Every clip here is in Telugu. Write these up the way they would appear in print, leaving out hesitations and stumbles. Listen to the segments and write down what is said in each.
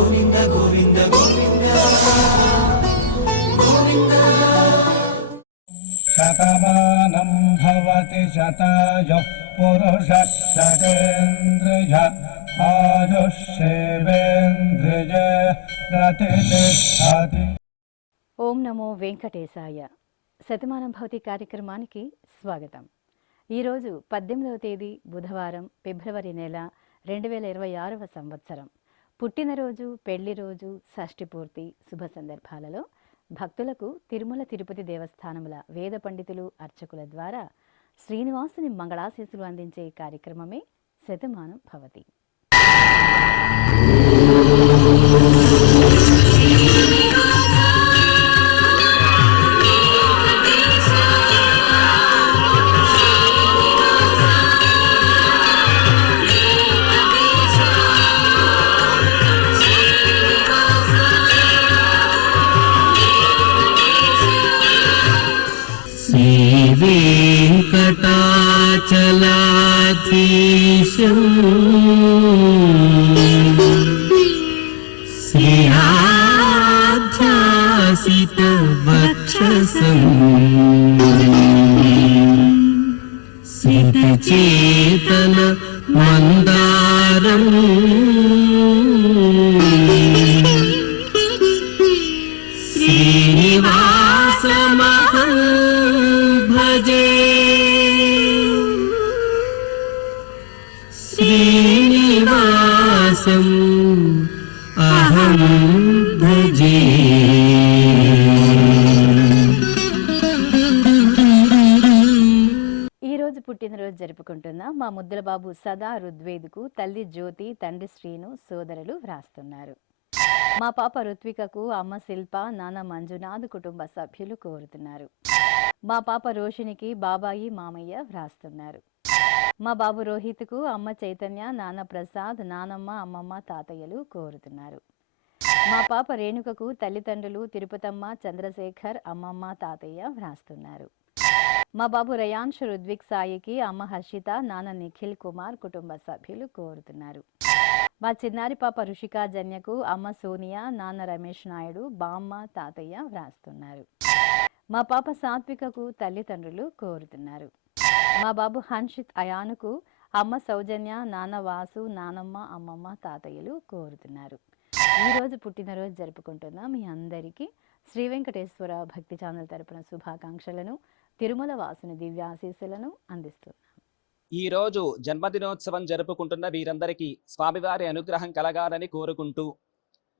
గోవింద గోవింద గోవింద గోవింద. శతమానం భవతి శతాయుః పురుషः శతేంద్రియ ఆయుష్యేవేంద్రియ ప్రతిష్ఠతి. ఓం నమో వెంకటేశాయ. శతమానం భవతి కార్యక్రమానికి స్వాగతం. ఈరోజు 18వ తేదీ బుధవారం, ఫిబ్రవరి నెల 2026వ సంవత్సరం. పుట్టినరోజు, పెళ్లి రోజు, షష్ఠి పూర్తి శుభ సందర్భాలలో భక్తులకు తిరుమల తిరుపతి దేవస్థానముల వేద పండితులు, అర్చకుల ద్వారా శ్రీనివాసుని మంగళాశీస్సులు అందించే కార్యక్రమమే శతమానం భవతి. వెంకటాచలాధీశం శ్రీయాధ్యాసిత వక్షసం సితచేతన మందారం శ్రీనివాసమహం భజే. శ్రీనివాసం అహం భజే. ఈరోజు పుట్టినరోజు జరుపుకుంటున్న మా ముద్దుల బాబు సదా రుద్వేదుకు తల్లి జ్యోతి, తండ్రి శ్రీను, సోదరులు వ్రాస్తున్నారు. మా పాప రుత్వికకు అమ్మ శిల్ప, నాన్న మంజునాథ్ కుటుంబ సభ్యులు కోరుతున్నారు. మా పాప రోషినికి బాబాయి, మామయ్య వ్రాస్తున్నారు. మా బాబు రోహిత్కు అమ్మ చైతన్య, నాన్న ప్రసాద్, నానమ్మ, అమ్మమ్మ, తాతయ్యలు కోరుతున్నారు. మా పాప రేణుకకు తల్లిదండ్రులు తిరుపతమ్మ, చంద్రశేఖర్, అమ్మమ్మ, తాతయ్య వ్రాస్తున్నారు. మా బాబు రయాన్ష్ రుద్విక్ సాయికి అమ్మ హర్షిత, నాన్న నిఖిల్ కుమార్ కుటుంబ సభ్యులు కోరుతున్నారు. మా చిన్నారి పాప రుషికా జన్యకు అమ్మ సోనియా, నాన్న రమేష్ నాయుడు, బామ్మ, తాతయ్య వ్రాస్తున్నారు. మా పాప సాత్వికకు తల్లిదండ్రులు కోరుతున్నారు. మా బాబు హన్షిత్ అయానుకు అమ్మ సౌజన్య, నాన్న వాసు, నానమ్మ, అమ్మమ్మ, తాతయ్యలు కోరుతున్నారు. ఈరోజు పుట్టినరోజు జరుపుకుంటున్న మీ అందరికీ శ్రీ వెంకటేశ్వర భక్తి ఛానల్ తరపున శుభాకాంక్షలను, తిరుమల వాసుని దివ్యాశీస్సులను అందిస్తున్నాం. ఈ రోజు జన్మదినోత్సవం జరుపుకుంటున్న వీరందరికీ స్వామివారి అనుగ్రహం కలగాలని కోరుకుంటూ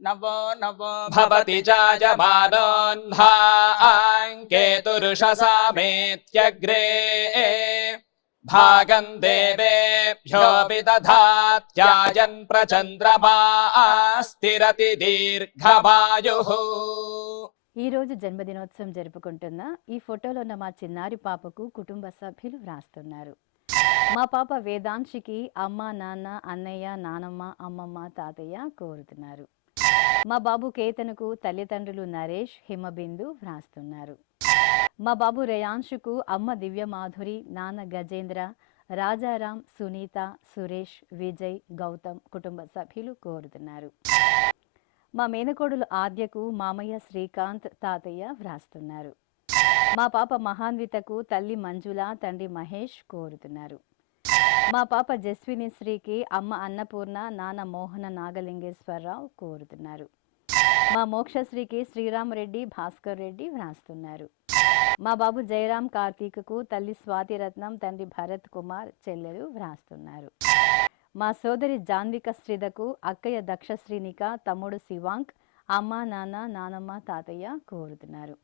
నవో నవో భవతి జాయమానోన్హాంకేతురుషసామేత్యగ్రే భాగం దేవేభ్యో విదధాత్యాయన్ ప్రచంద్రమా స్థిరతి దీర్ఘమాయుః. ఈరోజు జన్మదినోత్సవం జరుపుకుంటున్న ఈ ఫోటోలో ఉన్న మా చిన్నారి పాపకు కుటుంబ సభ్యులు వ్రాస్తున్నారు. మా పాప వేదాంశికి అమ్మ, నాన్న, అన్నయ్య, నానమ్మ, అమ్మమ్మ, తాతయ్య కోరుతున్నారు. మా బాబు కేతన్కు తల్లిదండ్రులు నరేష్, హిమబిందు వ్రాస్తున్నారు. మా బాబు రేయాంశుకు అమ్మ దివ్యమాధురి, నాన్న గజేంద్ర, రాజారాం, సునీత, సురేష్, విజయ్, గౌతమ్ కుటుంబ సభ్యులు కోరుతున్నారు. మా మేనకోడులు ఆద్యకు మామయ్య శ్రీకాంత్, తాతయ్య వ్రాస్తున్నారు. మా పాప మహాన్వితకు తల్లి మంజుల, తండ్రి మహేష్ కోరుతున్నారు. మా పాప జస్విని శ్రీకి అమ్మ అన్నపూర్ణ, నాన్న మోహన నాగలింగేశ్వరరావు కోరుతున్నారు. మా మోక్షశ్రీకి శ్రీరామ్ రెడ్డి, భాస్కర్ రెడ్డి వ్రాస్తున్నారు. మా బాబు జయరాం కార్తీక్కు తల్లి స్వాతిరత్నం, తండ్రి భరత్ కుమార్, చెల్లెలు వ్రాస్తున్నారు. మా సోదరి జాన్విక శ్రీదకు అక్కయ్య దక్షశ్రీనిక, తమ్ముడు శివాంక్, అమ్మ, నాన్న, నానమ్మ, తాతయ్య కోరుతున్నారు.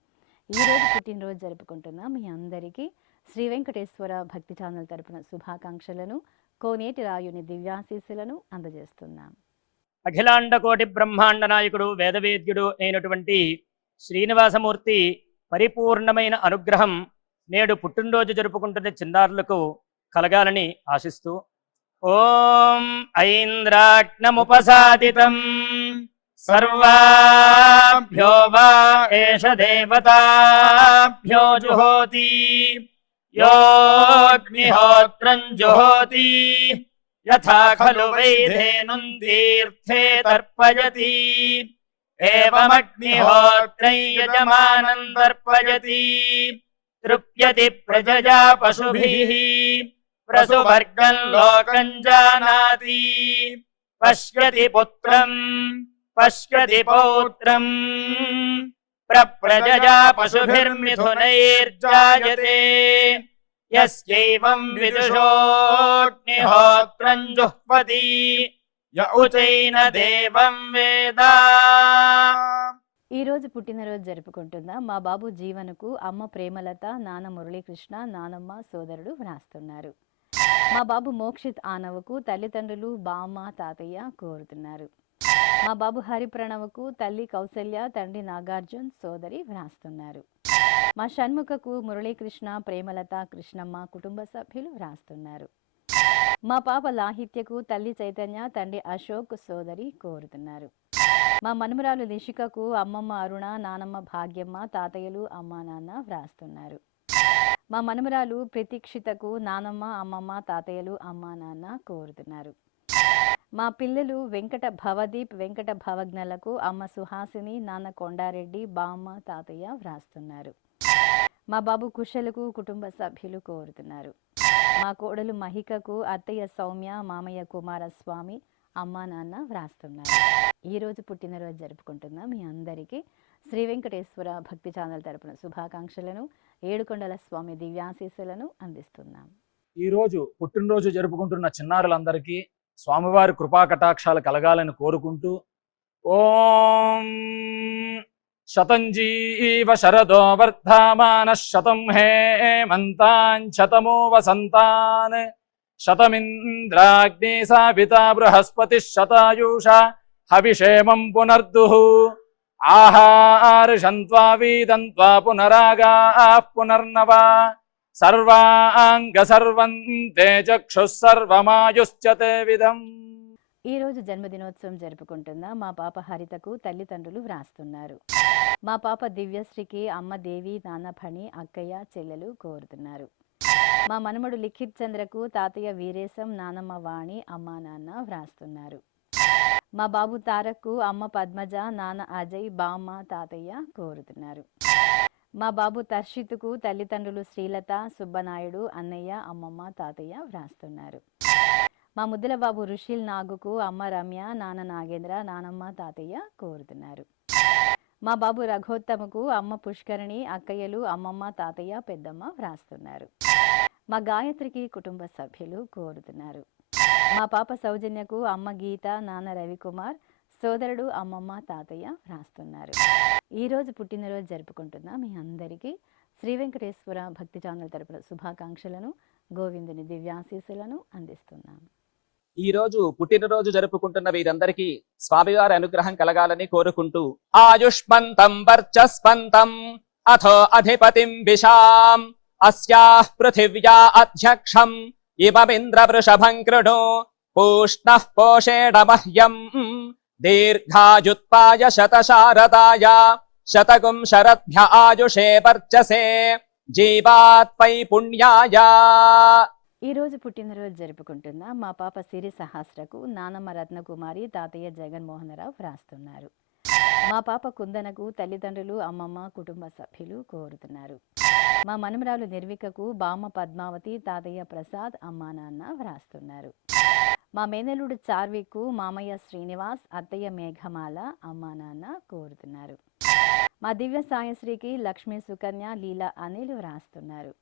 ఈరోజు పుట్టినరోజు జరుపుకుంటున్న మీ అందరికీ శ్రీ వెంకటేశ్వర భక్తి ఛానల్ తరపున శుభాకాంక్షలను, కోనేటి రాయుని దివ్యాశీస్సులను అందజేస్తున్నాం. అఖిలాండ కోటి బ్రహ్మాండ నాయకుడు, వేదవేద్యుడు అయినటువంటి శ్రీనివాసమూర్తి పరిపూర్ణమైన అనుగ్రహం నేడు పుట్టినరోజు జరుపుకుంటున్న చిన్నారులకు కలగాలని ఆశిస్తూ ఓం ఐంద్రాగ్నముపసాదితం సర్వాభ్యో వా ఏష దేవతాభ్యో జుహోతి యోగ్నిహోత్రం జుహోతి యథా ఖలు వైధేనుం తీర్థే తర్పయతి ఏవమగ్నిహోత్రై యజమానం తర్పయతి తృప్యతి ప్రజయా పశుభిః ప్రసువర్గం లోకం జానాతి పశ్యతి పుత్రం పశ్యతి పౌత్రం ప్రజయా పశుభిర్మిథునైర్జాయతే యస్యైవం విదుషోऽగ్నిహోత్రం జుహ్వతి య ఉచైన దేవం వేద. ఈ రోజు పుట్టినరోజు జరుపుకుంటున్న మా బాబు జీవనకు అమ్మ ప్రేమలత, నాన్న మురళీకృష్ణ, నానమ్మ, సోదరుడు వ్రాస్తున్నారు. మా బాబు మోక్షిత్ ఆనవకు తల్లిదండ్రులు బామ్మ, తాతయ్య కోరుతున్నారు. మా బాబు హరిప్రణవకు తల్లి కౌసల్య, తండ్రి నాగార్జున్, సోదరి వ్రాస్తున్నారు. మా షణ్ముఖకు మురళీకృష్ణ, ప్రేమలత, కృష్ణమ్మ కుటుంబ సభ్యులు వ్రాస్తున్నారు. మా పాప లాహిత్యకు తల్లి చైతన్య, తండ్రి అశోక్, సోదరి కోరుతున్నారు. మా మనుమరాలు నిషికకు అమ్మమ్మ అరుణ, నానమ్మ భాగ్యమ్మ, తాతయ్యలు, అమ్మ నాన్న వ్రాస్తున్నారు. మా మనుమరాలు ప్రతీక్షితకు నానమ్మ, అమ్మమ్మ, తాతయ్యలు, అమ్మ నాన్న కోరుతున్నారు. మా పిల్లలు వెంకట భవదీప్, వెంకట భవజ్ఞలకు అమ్మ సుహాసిని, నాన్న కొండారెడ్డి, బామ్మ, తాతయ్య వ్రాస్తున్నారు. మా బాబు కుశలకు కుటుంబ సభ్యులు కోరుతున్నారు. మా కోడలు మహికకు అత్తయ్య సౌమ్య, మామయ్య కుమారస్వామి, అమ్మ నాన్న వ్రాస్తున్నారు. ఈరోజు పుట్టినరోజు జరుపుకుంటున్న మీ అందరికీ శ్రీ వెంకటేశ్వర భక్తి ఛానల్ తరపున శుభాకాంక్షలను, ఏడుకొండల స్వామి దివ్యాశీస్సులను అందిస్తున్నాం. ఈరోజు పుట్టినరోజు జరుపుకుంటున్న చిన్నారులందరికీ స్వామివారి కృపా కటాక్షాలు కలగాలని కోరుకుంటూ ఓం శతంజీవ శరదో వర్ధమాన శతం హేమంతాన్ శతమో వసంతాన్ శతమింద్రాగ్ని సావితా బృహస్పతి శతాయూష హవిషేమం పునర్దుః ఆహార్షంత్వా వీదంత్వా పునరాగా పునర్నవా సర్వాంగ సర్వంతే చక్షుః సర్వమాయుశ్చతే విధం. ఈరోజు జన్మదినోత్సవం జరుపుకుంటున్న మా పాప హరితకు తల్లిదండ్రులు వ్రాస్తున్నారు. మా పాప దివ్యశ్రీకి అమ్మ దేవి, నాన్న ఫణి, అక్కయ్య, చెల్లెలు కోరుతున్నారు. మా మనుమడు లిఖిత్ చంద్రకు తాతయ్య వీరేశం, నానమ్మ వాణి, అమ్మ నాన్న వ్రాస్తున్నారు. మా బాబు తారక్కు అమ్మ పద్మజ, నాన్న అజయ్, బామ్మ, తాతయ్య కోరుతున్నారు. మా బాబు తర్షిత్కు తల్లిదండ్రులు శ్రీలత, సుబ్బనాయుడు, అన్నయ్య, అమ్మమ్మ, తాతయ్య వ్రాస్తున్నారు. మా ముద్దుల బాబు రుషిల్ నాగుకు అమ్మ రమ్య, నాన్న నాగేంద్ర, నానమ్మ, తాతయ్య కోరుతున్నారు. మా బాబు రఘోత్తమకు అమ్మ పుష్కరిణి, అక్కయ్యలు, అమ్మమ్మ, తాతయ్య, పెద్దమ్మ వ్రాస్తున్నారు. మా గాయత్రికి కుటుంబ సభ్యులు కోరుతున్నారు. మా పాప సౌజన్యకు అమ్మ గీత, నాన్న రవికుమార్, సోదరుడు, అమ్మమ్మ, తాతయ్య వ్రాస్తున్నారు. ఈరోజు పుట్టినరోజు జరుపుకుంటున్న మీ అందరికీ శ్రీ వెంకటేశ్వర భక్తి ఛానల్ తరపున శుభాకాంక్షలను, గోవిందుని దివ్యాశీస్సులను అందిస్తున్నాం. ఈ రోజు పుట్టినరోజు జరుపుకుంటున్న వీరందరికీ స్వామివారి అనుగ్రహం కలగాలని కోరుకుంటూ ఆయుష్మంతం వర్చస్వంతం అథో అధిపతిం విశాం అస్యాః పృథివ్యా అధ్యక్షం ఇమమింద్ర వృషభం కృణు పూష్ణః పోషేణ మహ్యం దీర్ఘాయుత్పాయ శతశారదాయ శతగుం శరద్భ్య ఆయుషే వర్చసే జీవాత్పై పుణ్యాయ. ఈరోజు పుట్టినరోజు జరుపుకుంటున్న మా పాప సిరి సహస్రకు నానమ్మ రత్నకుమారి, తాతయ్య జగన్మోహనరావు వ్రాస్తున్నారు. మా పాప కుందనకు తల్లిదండ్రులు, అమ్మమ్మ, కుటుంబ సభ్యులు కోరుతున్నారు. మా మనుమరాలు నిర్వికకు బామ్మ పద్మావతి, తాతయ్య ప్రసాద్, అమ్మ నాన్న వ్రాస్తున్నారు. మా మేనలుడు చార్వికు మామయ్య శ్రీనివాస్, అత్తయ్య మేఘమాల, అమ్మ నాన్న కోరుతున్నారు. మా దివ్య సాయశ్రీకి లక్ష్మీ సుకన్య, లీల, అనిల్ వ్రాస్తున్నారు.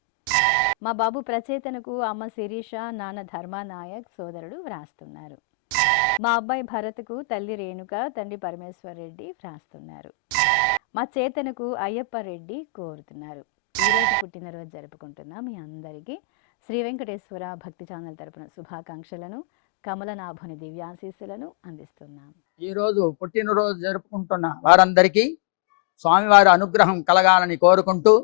మా బాబు ప్రచేతనకు అమ్మ శిరీష, నాన్న ధర్మానాయక్, సోదరుడు వ్రాస్తున్నారు. మా అబ్బాయి భరత్కు తల్లి రేణుక, తండ్రి పరమేశ్వర్ రెడ్డి వ్రాస్తున్నారు. మా చేతనకు అయ్యప్ప రెడ్డి కోరుతున్నారు. ఈరోజు పుట్టినరోజు జరుపుకుంటున్న మీ అందరికీ శ్రీ వెంకటేశ్వర భక్తి ఛానల్ తరపున శుభాకాంక్షలను, కమలనాభుని దివ్యాశీస్సులను అందిస్తున్నాం. ఈరోజు పుట్టినరోజు జరుపుకుంటున్న వారందరికీ స్వామివారి అనుగ్రహం కలగాలని కోరుకుంటూ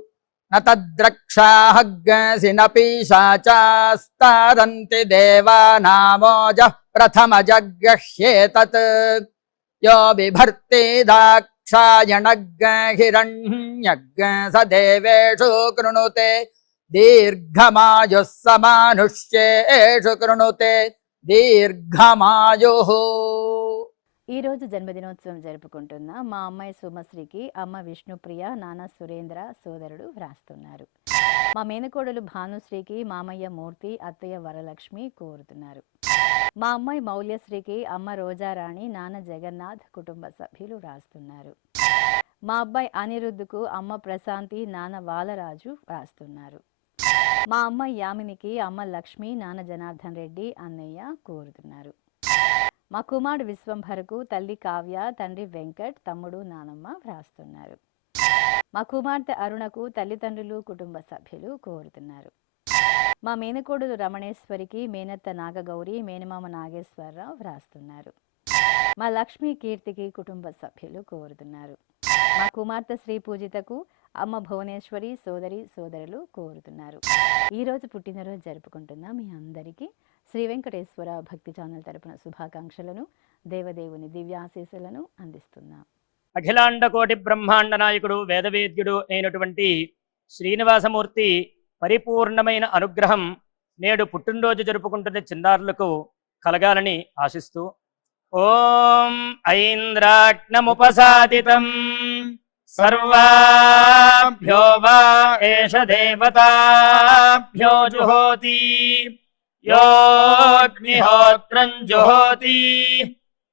నతద్రక్షాహగ్గసినపీశాచాస్తారంతి దేవానామోజః ప్రథమ జగ్గహ్యేతత్ యో బిభర్తి దాక్షాయణగ్గహిరణ్యగ్గ స దేవేషు కృణుతే దీర్ఘమాయుః సమానుష్యేషు కృణుతే దీర్ఘమాయుః. ఈ రోజు జన్మదినోత్సవం జరుపుకుంటున్న మా అమ్మాయి సుమశ్రీకి అమ్మ విష్ణుప్రియ, నాన్న సురేంద్ర, సోదరుడు వ్రాస్తున్నారు. మా మేనకోడలు భానుశ్రీకి మామయ్య మూర్తి, అత్తయ్య వరలక్ష్మి కోరుతున్నారు. మా అమ్మాయి మౌల్యశ్రీకి అమ్మ రోజారాణి, నాన్న జగన్నాథ్, కుటుంబ సభ్యులు వ్రాస్తున్నారు. మా అబ్బాయి అనిరుద్ధుకు అమ్మ ప్రశాంతి, నాన్న వాలరాజు వ్రాస్తున్నారు. మా అమ్మాయి యామినికి అమ్మ లక్ష్మి, నాన్న జనార్దన్ రెడ్డి, అన్నయ్య కోరుతున్నారు. మా కుమారుడు విశ్వంభరకు తల్లి కావ్య, తండ్రి వెంకట్, తమ్ముడు నానమ్మ వ్రాస్తున్నారు. మా కుమార్తె అరుణకు తల్లిదండ్రులు, కుటుంబ సభ్యులు కోరుతున్నారు. మా మేనకోడులు రమణేశ్వరికి మేనత్త నాగగౌరి, మేనమామ నాగేశ్వరరావు వ్రాస్తున్నారు. మా లక్ష్మీ కీర్తికి కుటుంబ సభ్యులు కోరుతున్నారు. మా కుమార్తె శ్రీ పూజితకు అమ్మ భువనేశ్వరి, సోదరి సోదరులు కోరుతున్నారు. ఈరోజు పుట్టినరోజు జరుపుకుంటున్న మీ అందరికీ శ్రీ వెంకటేశ్వర భక్తి ఛానల్ తరపున శుభాకాంక్షలను, దేవదేవుని దివ్యాశీస్సులను అందిస్తున్నాం. అఖిలాండ కోటి బ్రహ్మాండ నాయకుడు వేదవేద్యుడు అయినటువంటి శ్రీనివాసమూర్తి పరిపూర్ణమైన అనుగ్రహం నేడు పుట్టినరోజు జరుపుకుంటున్న చిన్నారులకు కలగాలని ఆశిస్తూ ఓం ఐంద్రాగ్నముపసాదితం సర్వాభ్యో వా ఏష దేవతాభ్యో జుహోతి యోగ్నిహోత్రం జుహోతి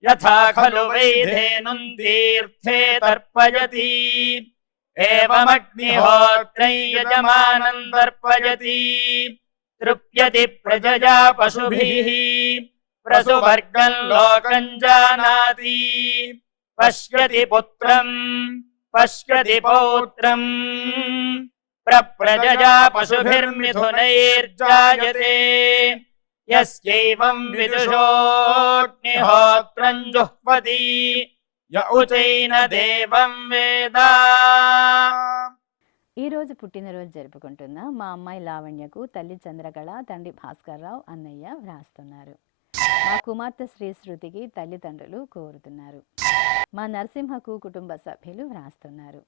యథా ఖలు వైధేనుం తీర్థే తర్పయతి ఏవమగ్నిహోత్రై యజమానం తర్పయతి తృప్యతి ప్రజయా పశుభిః ప్రసువర్గం లోకం జానాతి పశ్యతి పుత్రం పశ్యతి పౌత్రం ప్రజయా పశుభిర్మిథునైర్జాయతే యస్యైవం విదుషోऽగ్నిహోత్రం జుహ్వతి య ఉచైన దేవం వేద. ఈరోజు పుట్టినరోజు జరుపుకుంటున్న మా అమ్మాయి లావణ్యకు తల్లి చంద్రకళ, తండ్రి భాస్కర్రావు, అన్నయ్య వ్రాస్తున్నారు. మా కుమార్తె శ్రీ శృతికి తల్లిదండ్రులు కోరుతున్నారు. మా నరసింహకు కుటుంబ సభ్యులు వ్రాస్తున్నారు.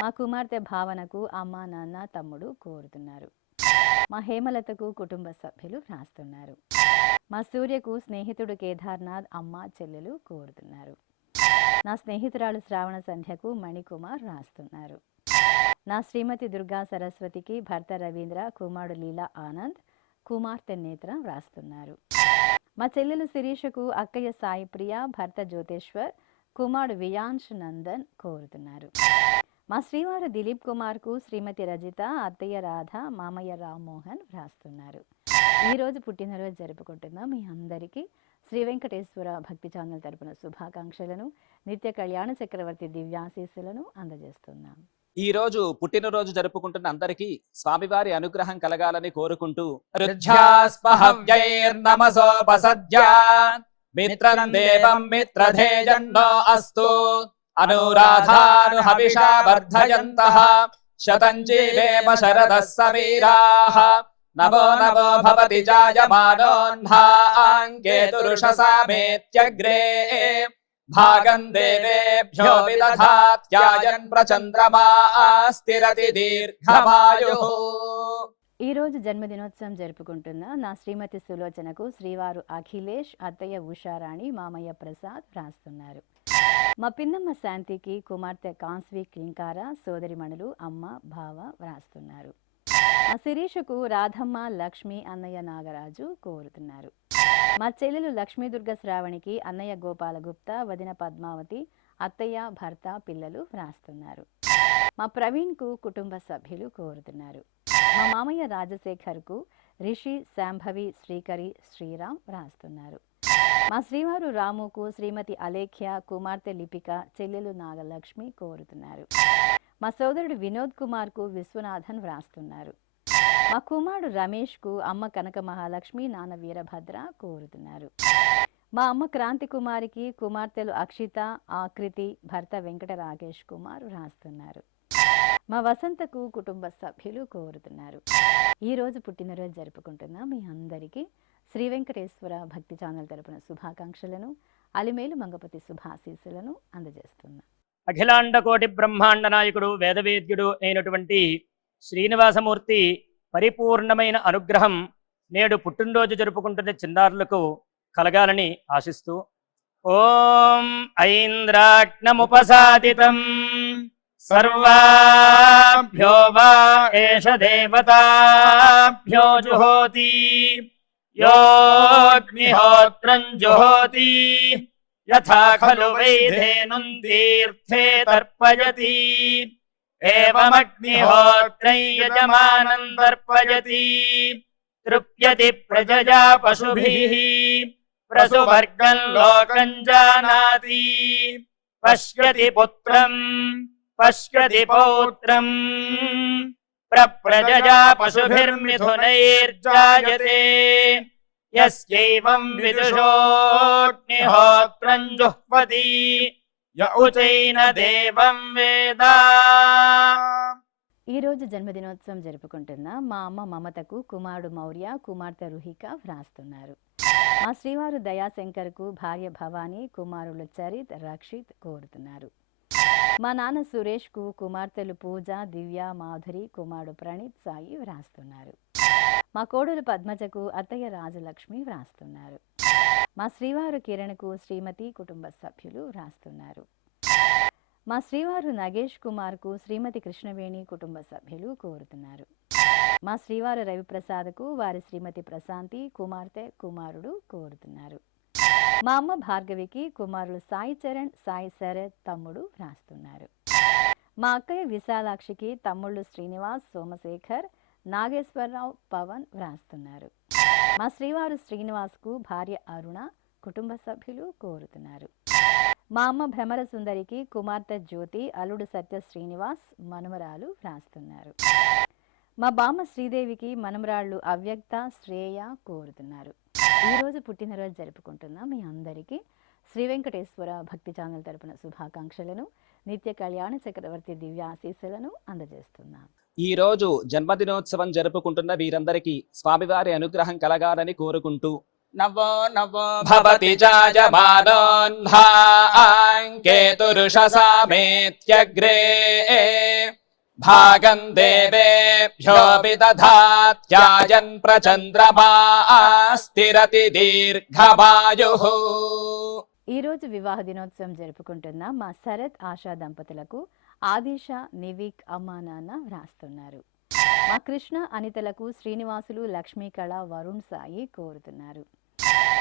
మా కుమార్తె భావనకు అమ్మ, నాన్న, తమ్ముడు కోరుతున్నారు. మా హేమలతకు కుటుంబ సభ్యులు వ్రాస్తున్నారు. మా సూర్యకు స్నేహితుడు కేదార్నాథ్, అమ్మ, చెల్లెలు కోరుతున్నారు. నా స్నేహితురాలు శ్రావణ సంధ్యకు మణికుమార్ వ్రాస్తున్నారు. నా శ్రీమతి దుర్గా సరస్వతికి భర్త రవీంద్ర, కుమారుడు లీలా ఆనంద్, కుమార్తె నేత్ర వ్రాస్తున్నారు. మా చెల్లెలు శిరీషకు అక్కయ్య సాయిప్రియ, భర్త జ్యోతేశ్వర్, కుమారుడు వియాంశ్ నందన్ కోరుతున్నారు. మా శ్రీవారు దిలీప్ కుమార్కు శ్రీమతి రజిత, అత్తయ్య రాధ, మామయ్య రామ్మోహన్ వ్రాస్తున్నారు. ఈరోజు పుట్టినరోజు జరుపుకుంటున్న మీ అందరికీ శ్రీ వెంకటేశ్వర భక్తి ఛానల్ తరపున శుభాకాంక్షలను, నిత్య కళ్యాణ చక్రవర్తి దివ్యాశీస్సులను అందజేస్తున్నాం. ఈ రోజు పుట్టినరోజు జరుపుకుంటున్న అందరికీ స్వామివారి అనుగ్రహం కలగాలని కోరుకుంటూ రుధ్యాస్పహవ్యైర్నమసోపసద్య మిత్రం దేవం మిత్రధేజన్నో అస్తు అనురాధాను హవిషా వర్ధయంతః శతం జీవేమ శరదః సమీరాః నవో నవో భవతి జాయమానోన్హాంకేతురుషసామేత్యగ్రే భాగం దేవేభ్యో విదధాత్యాయన్ ప్రచంద్రమా స్థిరతి దీర్ఘమాయుః. ఈ రోజు జన్మదినోత్సవం జరుపుకుంటున్న నా శ్రీమతి సులోచనకు శ్రీవారు అఖిలేష్, అత్తయ్య ఉషారాణి, మామయ్య ప్రసాద్ వ్రాస్తున్నారు. మా పిన్నమ్మ శాంతికి కుమార్తె కాన్స్వి క్లింకార, సోదరిమణులు అమ్మ, బావ వ్రాస్తున్నారు. మా శిరీషకు రాధమ్మ, లక్ష్మి, అన్నయ్య నాగరాజు కోరుతున్నారు. మా చెల్లెలు లక్ష్మీదుర్గ శ్రావణికి అన్నయ్య గోపాలగుప్త, వదిన పద్మావతి, అత్తయ్య, భర్త, పిల్లలు వ్రాస్తున్నారు. మా ప్రవీణ్కు కుటుంబ సభ్యులు కోరుతున్నారు. మా మామయ్య రాజశేఖర్కు రిషి, శాంభవి, శ్రీకరి, శ్రీరామ్ వ్రాస్తున్నారు. మా శ్రీవారు రాముకు శ్రీమతి అలేఖ్య, కుమార్తె లిపిక, చెల్లెలు నాగలక్ష్మి కోరుతున్నారు. మా సోదరుడు వినోద్ కుమార్కు విశ్వనాథన్ వ్రాస్తున్నారు. మా కుమారుడు రమేష్కు అమ్మ కనక మహాలక్ష్మి, నాన్న వీరభద్ర కోరుతున్నారు. మా అమ్మ క్రాంతి కుమారికి కుమార్తెలు అక్షిత, ఆకృతి, భర్త వెంకట రాకేష్ కుమార్ వ్రాస్తున్నారు. మా వసంతకు కుటుంబ సభ్యులు కోరుతున్నారు. ఈరోజు పుట్టినరోజు జరుపుకుంటున్న మీ అందరికీ శ్రీ వెంకటేశ్వర భక్తి ఛానల్ తరపున శుభాకాంక్షలను, అలిమేలు మంగపతి శుభాశీస్సులను అందజేస్తున్నాం. అఖిలాండ కోటి బ్రహ్మాండ నాయకుడు వేదవేద్యుడు అయినటువంటి శ్రీనివాసమూర్తి పరిపూర్ణమైన అనుగ్రహం నేడు పుట్టినరోజు జరుపుకుంటున్న చిన్నారులకు కలగాలని ఆశిస్తూ ఓం ఐంద్రాగ్నముపసాదితం సర్వాభ్యో వా ఏష దేవతాభ్యో జుహోతి యోగ్నిహోత్రం జుహోతి యథా ఖలు వైధేనుం తీర్థే తర్పయతి ఏవమగ్నిహోత్రం యజమానం తర్పయతి తృప్యతి ప్రజయా పశుభిః ప్రసువర్గం లోకం జానాతి పశ్యతి పుత్రం పశ్యతి పౌత్రం ప్రజయా పశుభిర్మిథునైర్జాయతే యస్యైవం విదుషోऽగ్నిహోత్రం జుహ్వతి య ఉచైన దేవం వేద. ఈ రోజు జన్మదినోత్సవం జరుపుకుంటున్న మా అమ్మ మమతకు కుమారుడు మౌర్య, కుమార్తె రుహిక వ్రాస్తున్నారు. మా శ్రీవారు దయాశంకర్కు భార్య భవానీ, కుమారులు చరిత్, రక్షిత్ కోరుతున్నారు. మా నాన్న సురేష్కు కుమార్తెలు పూజ, దివ్య, మాధురి, కుమారుడు ప్రణీత్, సాయి వ్రాస్తున్నారు. మా కోడలు పద్మజకు అత్తయ్య రాజలక్ష్మి వ్రాస్తున్నారు. మా శ్రీవారు కిరణ్కు శ్రీమతి, కుటుంబ సభ్యులు వ్రాస్తున్నారు. మా శ్రీవారు నగేష్ కుమార్కు శ్రీమతి కృష్ణవేణి, కుటుంబ సభ్యులు కోరుతున్నారు. మా శ్రీవారు రవిప్రసాద్కు వారి శ్రీమతి ప్రశాంతి, కుమార్తె, కుమారుడు కోరుతున్నారు. మా అమ్మ భార్గవికి కుమారులు సాయి చరణ్, సాయి శరత్, తమ్ముడు వ్రాస్తున్నారు. మా అక్కయ్య విశాలాక్షికి తమ్ముళ్ళు శ్రీనివాస్, సోమశేఖర్, నాగేశ్వరరావు, పవన్ వ్రాస్తున్నారు. మా శ్రీవారు శ్రీనివాస్కు భార్య అరుణ, కుటుంబ సభ్యులు కోరుతున్నారు. మా అమ్మ భ్రమర సుందరికి కుమార్తె జ్యోతి, అల్లుడు సత్య శ్రీనివాస్, మనుమరాలు వ్రాస్తున్నారు. మా బామ్మ శ్రీదేవికి మనమరాళ్ళు అవ్యక్త, శ్రేయ కోరుతున్నారు. ఈరోజు పుట్టినరోజు జరుపుకుంటున్న మీ అందరికీ శ్రీ వెంకటేశ్వర భక్తి ఛానల్ తరపున శుభాకాంక్షలను, నిత్య కళ్యాణ చక్రవర్తి దివ్య ఆశీస్సులను అందజేస్తున్నాం. ఈ రోజు జన్మదినోత్సవం జరుపుకుంటున్న వీరందరికీ స్వామివారి అనుగ్రహం కలగాలని కోరుకుంటూ నవో నవో భవతి జాయమానోన్హాంకేతురుషసామేత్యగ్రే భాగం దేవేభ్యో విదధాత్యాయన్ ప్రచంద్రమా స్థిరతి దీర్ఘమాయుః. ఈ రోజు వివాహ దినోత్సవం జరుపుకుంటున్న మా శరత్, ఆశా దంపతులకు ఆదిష, నివిక్ అమ్మా నాన్న వ్రాస్తున్నారు. మా కృష్ణ, అనితలకు శ్రీనివాసులు, లక్ష్మీ కళ, వరుణ్, సాయి కోరుతున్నారు.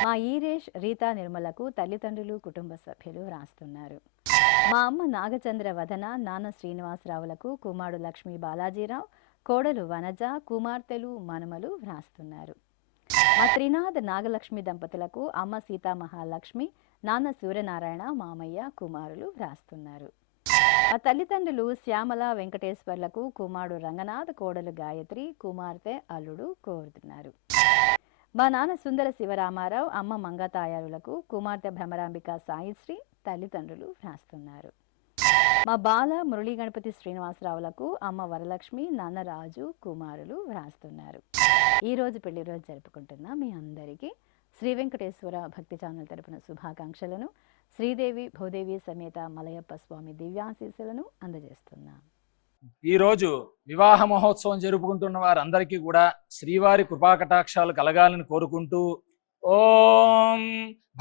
మా ఈరేష్, రీతా, నిర్మలకు తల్లిదండ్రులు, కుటుంబ సభ్యులు వ్రాస్తున్నారు. మా అమ్మ నాగచంద్ర వదన, నాన్న శ్రీనివాసరావులకు కుమారుడు లక్ష్మీ బాలాజీరావు, కోడలు వనజ, కుమార్తెలు, మనమలు వ్రాస్తున్నారు. మా త్రినాథ్, నాగలక్ష్మి దంపతులకు అమ్మ సీతామహాలక్ష్మి, నాన్న సూర్యనారాయణ, మామయ్య, కుమారులు వ్రాస్తున్నారు. మా తల్లిదండ్రులు శ్యామల, వెంకటేశ్వర్లకు కుమారుడు రంగనాథ్, కోడలు గాయత్రి, కుమార్తె, అల్లుడు కోరుతున్నారు. మా నాన్న సుందర శివరామారావు, అమ్మ మంగతాయారులకు కుమార్తె భ్రమరాంబిక సాయిశ్రీ, తల్లిదండ్రులు వ్రాస్తున్నారు. మా బాల, మురళీ గణపతి శ్రీనివాసరావులకు అమ్మ వరలక్ష్మి, నాన్న రాజు, కుమారులు వ్రాస్తున్నారు. ఈరోజు పెళ్లి రోజు జరుపుకుంటున్న మీ అందరికీ శ్రీ వెంకటేశ్వర భక్తి ఛానల్ తరపున శుభాకాంక్షలను, శ్రీదేవి భూదేవి సమేత మలయప్ప స్వామి దివ్యాశీస్సులను అందజేస్తున్నాం. ఈరోజు వివాహ మహోత్సవం జరుపుకుంటున్న వారందరికీ కూడా శ్రీవారి కృపాకటాక్షాలు కలగాలని కోరుకుంటూ ఓం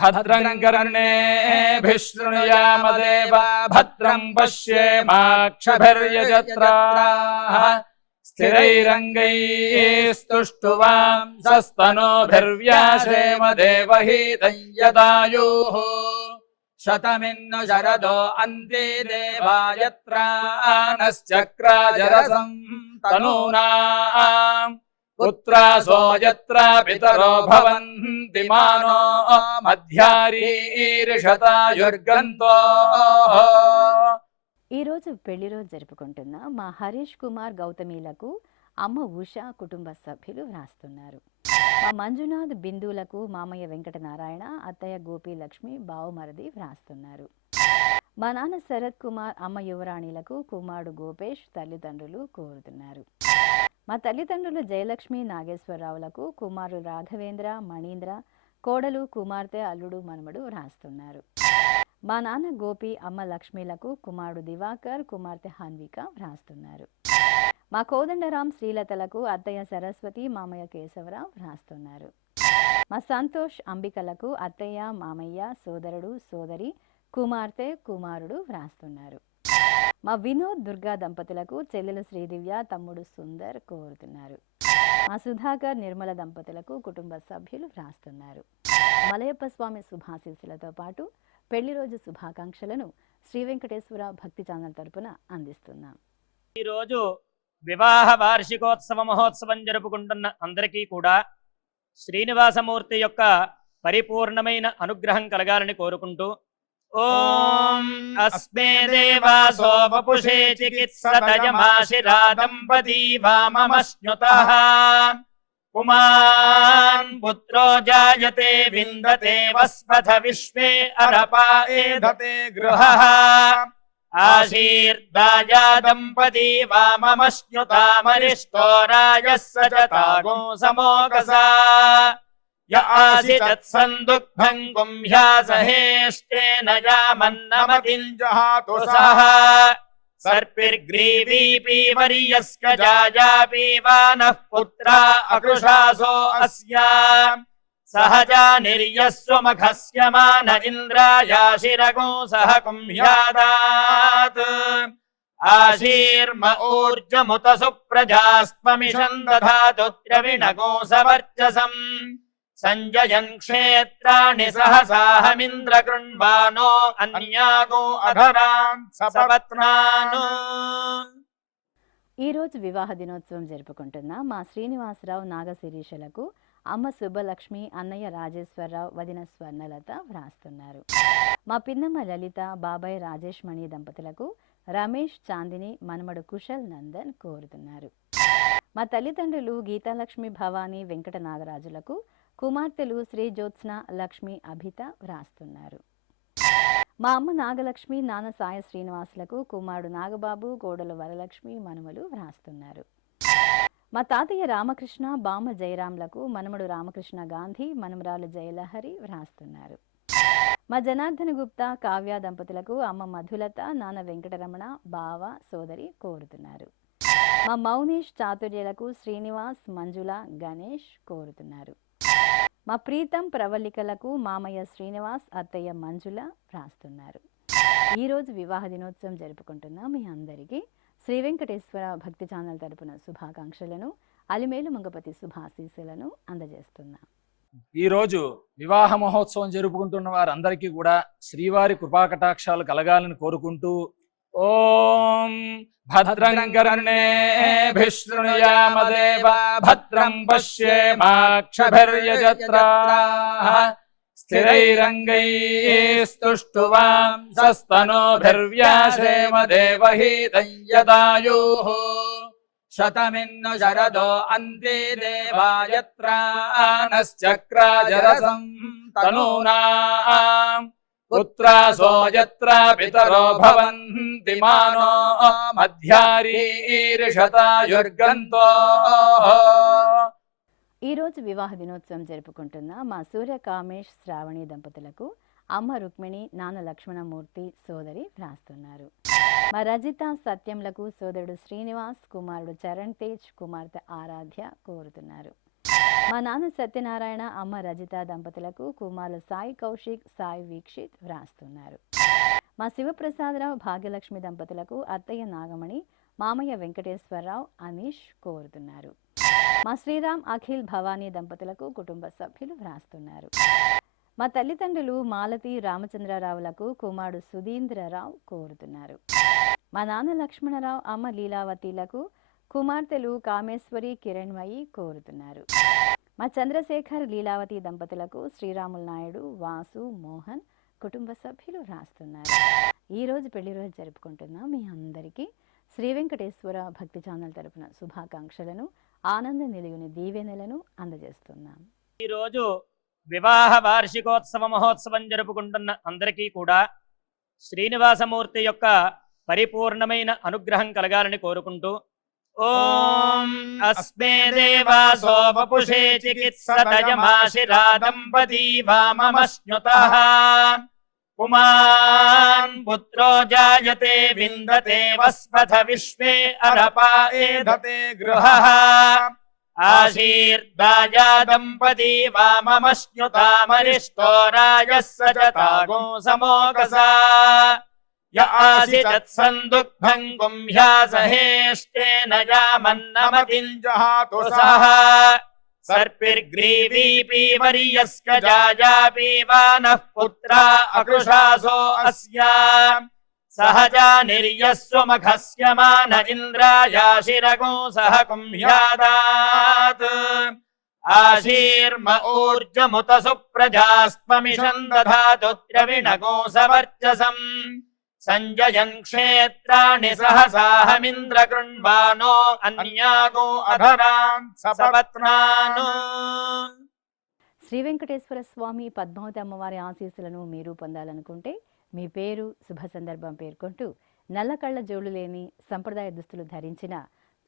భద్రం కర్ణేభిః శృణుయామదేవ భద్రం పశ్యేమాక్షభిర్యజత్రాః స్థిరైరంగైస్తుష్టువాంసస్తనోభిర్వ్యాసేమ దేవహీతం యదాయుః శతమిన్ను శరదో అంతే దేవాయత్రానశ్చక్రాజరసం తనూనాం పుత్రాసో యత్ర పితరో భవంతి మానో మధ్యారీరిషతాయుర్గంతో. ఈరోజు పెళ్లి రోజు జరుపుకుంటున్న మా హరీష్ కుమార్, గౌతమిలకు అమ్మ ఉష, కుటుంబ సభ్యులు వ్రాస్తున్నారు. మా మంజునాథ్, బిందువులకు మామయ్య వెంకటనారాయణ, అత్తయ్య గోపి లక్ష్మి, బావుమరది వ్రాస్తున్నారు. మా నాన్న శరత్ కుమార్, అమ్మ యువరాణిలకు కుమారుడు గోపేష్, తల్లిదండ్రులు కోరుతున్నారు. మా తల్లిదండ్రులు జయలక్ష్మి, నాగేశ్వరరావులకు కుమారులు రాఘవేంద్ర, మణీంద్ర, కోడలు, కుమార్తె, అల్లుడు, మనమడు వ్రాస్తున్నారు. మా నాన్న గోపి, అమ్మ లక్ష్మీలకు కుమారుడు దివాకర్, కుమార్తె హన్విక వ్రాస్తున్నారు. మా కోదండరాం శ్రీలతలకు అత్తయ్య సరస్వతి మామయ్య కేశవరావు వ్రాస్తున్నారు. మా సంతోష్ అంబికలకు అత్తయ్య మామయ్య సోదరుడు సోదరి కుమార్తె కుమారుడు వ్రాస్తున్నారు. మా వినోద్ దుర్గా దంపతులకు చెల్లెలు శ్రీదివ్య తమ్ముడు సుందర్ కోరుతున్నారు. మా సుధాకర్ నిర్మల దంపతులకు కుటుంబ సభ్యులు వ్రాస్తున్నారు. మలయప్ప స్వామి శుభాశీస్సులతో పాటు పెళ్లి రోజు శుభాకాంక్షలను శ్రీ వెంకటేశ్వర భక్తి ఛానల్ తరపున అందిస్తున్నాం. ఈరోజు వివాహ వార్షికోత్సవ మహోత్సవం జరుపుకుంటున్న అందరికీ కూడా శ్రీనివాసమూర్తి యొక్క పరిపూర్ణమైన అనుగ్రహం కలగాలని కోరుకుంటూ ఓం అస్మే దేవాసో వపుషే చికిత్సతయమాశిరా దంపతీ వామమశ్నుతః పుమాన్ పుత్రో జాయతే విందతే వస్పథ విశ్వే అరపా ఏధతే గృహః ఆశీర్దాయా దంపతీ వామమశ్నుతామరిష్టో రాజः సచతాగో సమోకసా య ఆసిచత్ సందుగ్ధం గుంహ్యాసహేష్టేన యామన్నమతిం జహాతు సహ సర్పిర్గ్రీవీపీ వర్యస్క జాయా పీవానః పుత్రా అకృషాసో అస్యా సహజా నిర్యస్వమఖస్య మాన ఇంద్రాయాశిరగో సహ కుంభ్యాదాత్ ఆశీర్మ ఊర్జముత సుప్రజాస్త్వమిషం దధాతు ద్రవిణగో సవర్చసం సంజయన్ క్షేత్రాణి సహసాహమింద్ర కృణ్వానో అన్యాగో అధరాన్ సపత్నాను. ఈరోజు వివాహ దినోత్సవం జరుపుకుంటున్న మా శ్రీనివాసరావు నాగశిరీషలకు అమ్మ శుభలక్ష్మి అన్నయ్య రాజేశ్వరరావు వదిన స్వర్ణలత వ్రాస్తున్నారు. మా పిన్నమ్మ లలిత బాబాయ్ రాజేష్ మణి దంపతులకు రమేష్ చాందిని మనమడు కుశల్ నందన్ కోరుతున్నారు. మా తల్లిదండ్రులు గీతాలక్ష్మి భవానీ వెంకట నాగరాజులకు కుమార్తెలు శ్రీ జ్యోత్స్న లక్ష్మి అభిత వ్రాస్తున్నారు. మా అమ్మ నాగలక్ష్మి నాన్న సాయ శ్రీనివాసులకు కుమారుడు నాగబాబు కోడలు వరలక్ష్మి మనుమలు వ్రాస్తున్నారు. మా తాతయ్య రామకృష్ణ బామ్మ జయరాంలకు మనమడు రామకృష్ణ గాంధీ మనమరాలు జయలహరి వ్రాస్తున్నారు. మా జనార్దన గుప్తా కావ్య దంపతులకు అమ్మ మధులత నాన్న వెంకటరమణ బావ సోదరి కోరుతున్నారు. మా మౌనీష్ చాతుర్యలకు శ్రీనివాస్ మంజుల గణేష్ కోరుతున్నారు. మా ప్రీతం ప్రవళికలకు మామయ్య శ్రీనివాస్ అత్తయ్య మంజుల వ్రాస్తున్నారు. ఈరోజు వివాహ దినోత్సవం జరుపుకుంటున్న మీ అందరికీ శ్రీ వెంకటేశ్వర భక్తి ఛానల్ తరపున శుభాకాంక్షలను అలిమేలు మంగపతి శుభాశీస్సులను అందజేస్తున్నాం. ఈరోజు వివాహ మహోత్సవం జరుపుకుంటున్న వారందరికీ కూడా శ్రీవారి కృపాకటాక్షాలు కలగాలని కోరుకుంటూ ఓం భద్రం కర్ణేభిః శృణుయామ దేవా భద్రం పశ్యేమాక్షభిర్యజత్రాః స్థిరైరంగైస్తుష్టువాంసస్తనోభిర్వ్యాసేమ దేవహీతం యదాయుః శతమిన్ను శరదో అంతే దేవాయత్రానశ్చక్రాజరసం తనూనాం పుత్రాసో యత్ర పితరో భవంతి మానో మధ్యారీర్షతాయుర్గంతో. ఈరోజు వివాహ దినోత్సవం జరుపుకుంటున్న మా సూర్య కామేష్ శ్రావణి దంపతులకు అమ్మ రుక్మిణి నాన్న లక్ష్మణమూర్తి సోదరి వ్రాస్తున్నారు. మా రజిత సత్యంలకు సోదరుడు శ్రీనివాస్ కుమారుడు చరణ్ తేజ్ కుమార్తె ఆరాధ్య కోరుతున్నారు. మా నాన్న సత్యనారాయణ అమ్మ రజిత దంపతులకు కుమారులు సాయి కౌశిక్ సాయి వీక్షిత్ వ్రాస్తున్నారు. మా శివప్రసాదరావు భాగ్యలక్ష్మి దంపతులకు అత్తయ్య నాగమణి మామయ్య వెంకటేశ్వరరావు అనీష్ కోరుతున్నారు. మా శ్రీరామ్ అఖిల్ భవానీ దంపతులకు కుటుంబ సభ్యులు వ్రాస్తున్నారు. మా తల్లిదండ్రులు మాలతి రామచంద్రరావులకు కుమారుడు సుధీంద్రరావు కోరుతున్నారు. మా నాన్న లక్ష్మణరావు అమ్మ లీలావతిలకు కుమార్తెలు కామేశ్వరి కిరణ్మయి కోరుతున్నారు. మా చంద్రశేఖర్ లీలావతి దంపతులకు శ్రీరాముల నాయుడు వాసు మోహన్ కుటుంబ సభ్యులు వ్రాస్తున్నారు. ఈరోజు పెళ్లి రోజు జరుపుకుంటున్న మీ అందరికీ శ్రీ వెంకటేశ్వర భక్తి ఛానల్ తరపున శుభాకాంక్షలను ఆనంద నిలయుని దీవెనలను అందజేస్తున్నాం. ఈరోజు వివాహ వార్షికోత్సవ మహోత్సవం జరుపుకుంటున్న అందరికీ కూడా శ్రీనివాసమూర్తి యొక్క పరిపూర్ణమైన అనుగ్రహం కలగాలని కోరుకుంటూ ఓం అస్మే దేవాసో వపుషే చికిత్సతయమాశిరా దంపతీ వామమశ్నుతః पुमान् पुत्रो जायते विन्दते वस्पथ विश्वे अरपा एधते गृहः आशीर्दाया दम्पती वाममश्नुतामरिष्टो राजः सचतागो समोकसा य आसितत्सन्दुग्धम् गुम्ह्यासहेष्टेन यामन्नमतिञ्जहातु सः सर्पिर्ग्रीवी पीवर्यस्क जाया पीवानः पुत्रा अकृशासो अस्या सहजा निर्यस्वमखस्य मान इन्द्रायाशिरगो सह कुम्ह्यादात् आशीर्म ऊर्जमुत सुप्रजास्त्वमिषम् दधातु द्रविणगो सवर्चसम् संजयन् क्षेत्राणि सहसाहमिन्द्र कृण्वानो अन्यागो अधरान् सपत्नान् శ్రీ వెంకటేశ్వర స్వామి పద్మావతి అమ్మవారి ఆశీస్సులను మీరు పొందాలనుకుంటే మీ పేరు శుభ సందర్భం పేర్కొంటూ నల్ల కళ్ళ జోళ్ళు లేని సంప్రదాయ దుస్తులు ధరించిన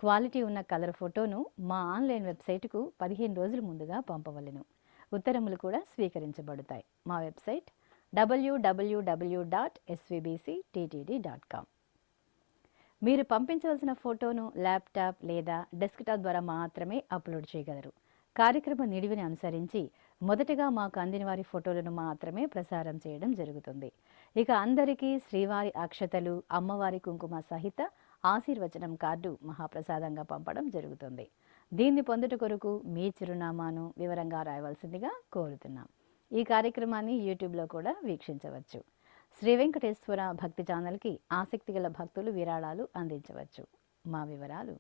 క్వాలిటీ ఉన్న కలర్ ఫోటోను మా ఆన్లైన్ వెబ్సైటుకు 15 రోజుల ముందుగా పంపవలెను. ఉత్తరములు కూడా స్వీకరించబడతాయి. మా వెబ్సైట్ www.svbcttd.com. మీరు పంపించవలసిన ఫోటోను ల్యాప్టాప్ లేదా డెస్క్టాప్ ద్వారా మాత్రమే అప్లోడ్ చేయగలరు. కార్యక్రమ నిడివిని అనుసరించి మొదటగా మాకు అందిన వారి ఫోటోలను మాత్రమే ప్రసారం చేయడం జరుగుతుంది. ఇక అందరికీ శ్రీవారి అక్షతలు, అమ్మవారి కుంకుమ సహిత ఆశీర్వచనం కార్డు మహాప్రసాదంగా పంపడం జరుగుతుంది. దీన్ని పొందుట కొరకు మీ చిరునామాను వివరంగా రాయవలసిందిగా కోరుతున్నాం. ఈ కార్యక్రమాన్ని యూట్యూబ్లో కూడా వీక్షించవచ్చు. శ్రీ వెంకటేశ్వర భక్తి ఛానల్కి ఆసక్తి గల భక్తులు విరాళాలు అందించవచ్చు. మా వివరాలు